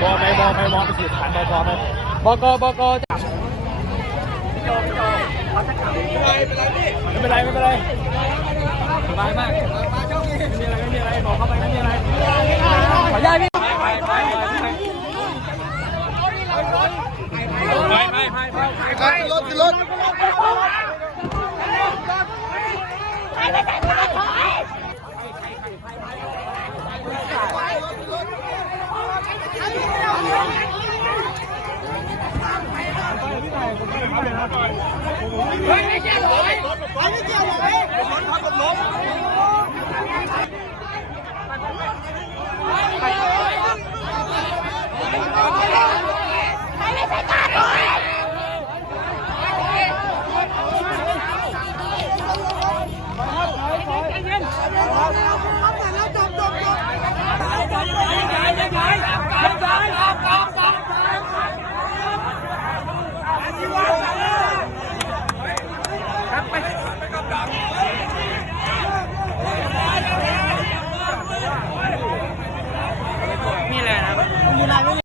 ไปมองไปสื่อสารบอกไปบกบกจับไม่เป็นไรไม่เป็นไรสบายมากไม่มีอะไรไม่มีอะไรบอกเข้าไปไม่มีอะไรขออนุญาตพี่ไปไปไปไปไป รถรถไป 来